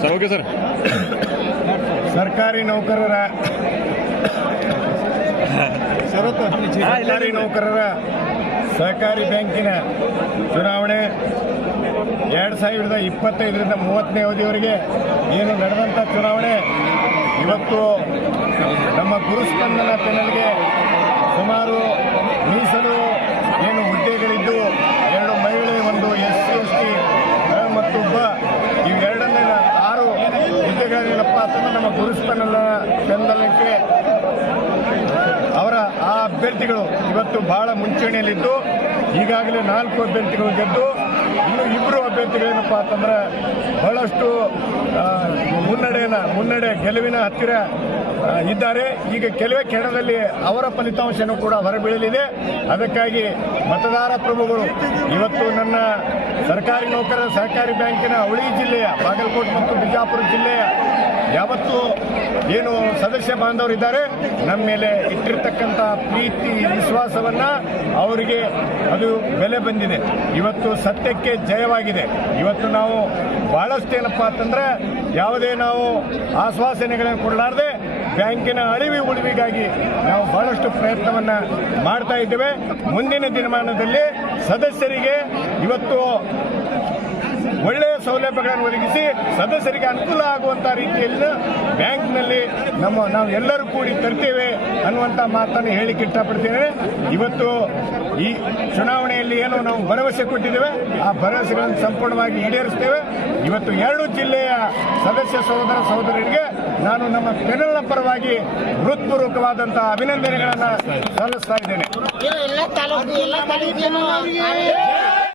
Sir okay sir. ಸರ್ಕಾರಿ ನೌಕರರ ಸರ್ಕಾರಿ ನೌಕರರ ಸಹಕಾರಿ ಬ್ಯಾಂಕಿನ ಚುನಾವಣೆ ಎರಡು ಸಾವಿರದ ಇಪ್ಪತ್ತೈದರಿಂದ ಮೂವತ್ತನೇ ಅವಧಿವರೆಗೆ ಏನು ನಡೆದಂಥ ಚುನಾವಣೆ, ಇವತ್ತು ನಮ್ಮ ಗುರುಸ್ಪಂದನ ಪೆನಲ್ಗೆ ಸುಮಾರು ಮೀಸಲು ಏನು ಹುದ್ದೆಗಳಿದ್ದು, ಎರಡು ಮಹಿಳೆ, ಒಂದು ಎಸ್ ಸಿ ಎಸ್ ಟಿ ಮತ್ತು ಒಬ್ಬ ಇವೆರಡನ್ನ ಆರು ಹುದ್ದೆಗಳೇನಪ್ಪ ಅಂತಂದ್ರೆ ನಮ್ಮ ಗುರುಸ್ಪಂದನ ಆ ಅಭ್ಯರ್ಥಿಗಳು ಇವತ್ತು ಬಹಳ ಮುಂಚೂಣಿಯಲ್ಲಿದ್ದು, ಈಗಾಗಲೇ ನಾಲ್ಕು ಅಭ್ಯರ್ಥಿಗಳು ಗೆದ್ದು, ಇನ್ನು ಇಬ್ಬರು ಅಭ್ಯರ್ಥಿಗಳೇನಪ್ಪ ಅಂತಂದ್ರೆ ಬಹಳಷ್ಟು ಮುನ್ನಡೆಯನ್ನು, ಮುನ್ನಡೆ ಗೆಲುವಿನ ಹತ್ತಿರ ಇದ್ದಾರೆ. ಈಗ ಕೆಲವೇ ಕ್ಷಣದಲ್ಲಿ ಅವರ ಫಲಿತಾಂಶನೂ ಕೂಡ ಹೊರಬೀಳಲಿದೆ. ಅದಕ್ಕಾಗಿ ಮತದಾರ ಪ್ರಭುಗಳು, ಇವತ್ತು ನನ್ನ ಸರ್ಕಾರಿ ನೌಕರರ ಸಹಕಾರಿ ಬ್ಯಾಂಕಿನ ಅವಳಿ ಜಿಲ್ಲೆಯ ಬಾಗಲಕೋಟೆ ಮತ್ತು ಬಿಜಾಪುರ ಜಿಲ್ಲೆಯ ಯಾವತ್ತು ಏನು ಸದಸ್ಯ ಬಾಂಧವರಿದ್ದಾರೆ ನಮ್ಮ ಮೇಲೆ ಇಟ್ಟಿರ್ತಕ್ಕಂಥ ಪ್ರೀತಿ, ವಿಶ್ವಾಸವನ್ನು ಅವರಿಗೆ ಅದು ಬೆಲೆ ಬಂದಿದೆ. ಇವತ್ತು ಸತ್ಯಕ್ಕೆ ಜಯವಾಗಿದೆ. ಇವತ್ತು ನಾವು ಬಹಳಷ್ಟು ಏನಪ್ಪ ಅಂತಂದರೆ, ಯಾವುದೇ ನಾವು ಆಶ್ವಾಸನೆಗಳನ್ನು ಕೊಡಲಾರದೆ ಬ್ಯಾಂಕಿನ ಅಳಿವಿ ಉಳಿವಿಗಾಗಿ ನಾವು ಬಹಳಷ್ಟು ಪ್ರಯತ್ನವನ್ನು ಮಾಡ್ತಾ ಇದ್ದೇವೆ. ಮುಂದಿನ ದಿನಮಾನದಲ್ಲಿ ಸದಸ್ಯರಿಗೆ ಇವತ್ತು ಒಳ್ಳೆಯ ಸೌಲಭ್ಯಗಳನ್ನು ಒದಗಿಸಿ ಸದಸ್ಯರಿಗೆ ಅನುಕೂಲ ಆಗುವಂತ ರೀತಿಯಲ್ಲಿ ಬ್ಯಾಂಕ್ನಲ್ಲಿ ನಮ್ಮ ನಾವು ಎಲ್ಲರೂ ಕೂಡಿ ತರ್ತೇವೆ ಅನ್ನುವಂಥ ಮಾತನ್ನು ಹೇಳಿಕ್ಕೆ ಇಷ್ಟಪಡ್ತೇನೆ. ಇವತ್ತು ಈ ಚುನಾವಣೆಯಲ್ಲಿ ಏನು ನಾವು ಭರವಸೆ ಕೊಟ್ಟಿದ್ದೇವೆ. ಆ ಭರವಸೆಗಳನ್ನು ಸಂಪೂರ್ಣವಾಗಿ ಈಡೇರಿಸ್ತೇವೆ. ಇವತ್ತು ಎರಡು ಜಿಲ್ಲೆಯ ಸದಸ್ಯ ಸಹೋದರ ಸಹೋದರರಿಗೆ ನಾನು ನಮ್ಮ ಪೆನಲ್ನ ಪರವಾಗಿ ಹೃತ್ಪೂರ್ವಕವಾದಂತಹ ಅಭಿನಂದನೆಗಳನ್ನು ಸಲ್ಲಿಸ್ತಾ ಇದ್ದೇನೆ.